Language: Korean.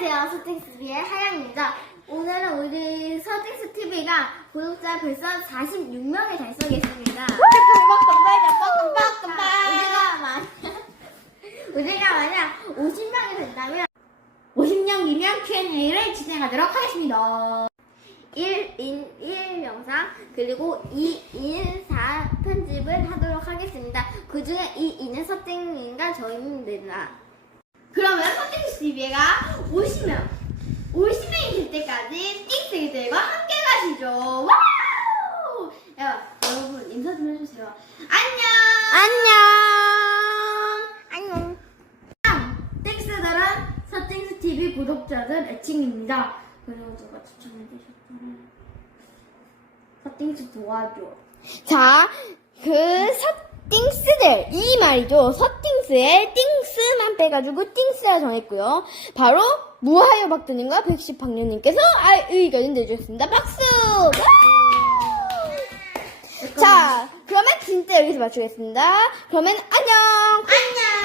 안녕하세요. 서팅스TV의 하영입니다. 오늘은 우리 서팅스TV가 구독자 벌써 46명을 달성했습니다. 우리가 만 우리가 만약 50명이 된다면 50명이면 Q&A를 진행하도록 하겠습니다. 1인 1 영상 그리고 2인 4 편집을 하도록 하겠습니다. 그 중에 2인은 서팅님과 저입니다. 그러면 서팅스 TV가 50명, 50명이 될 때까지 띵스들과 함께 가시죠. 와우! 야, 여러분 인사 좀 해주세요. 안녕! 안녕! 안녕! 띵스들은 서팅스 TV 구독자들 애칭입니다. 그리고 누가 추천해주셨잖아요. 서팅스 도와줘. 자, 그 서띵스들 이 말이죠. 서띵스의 띵 스만 빼가지고 띵스라 정했고요. 바로 무하여박드님과 백십학년님께서 아, 의견을 내주셨습니다. 박수! 와! 자, 그러면 진짜 여기서 마치겠습니다. 그러면 안녕! 안녕!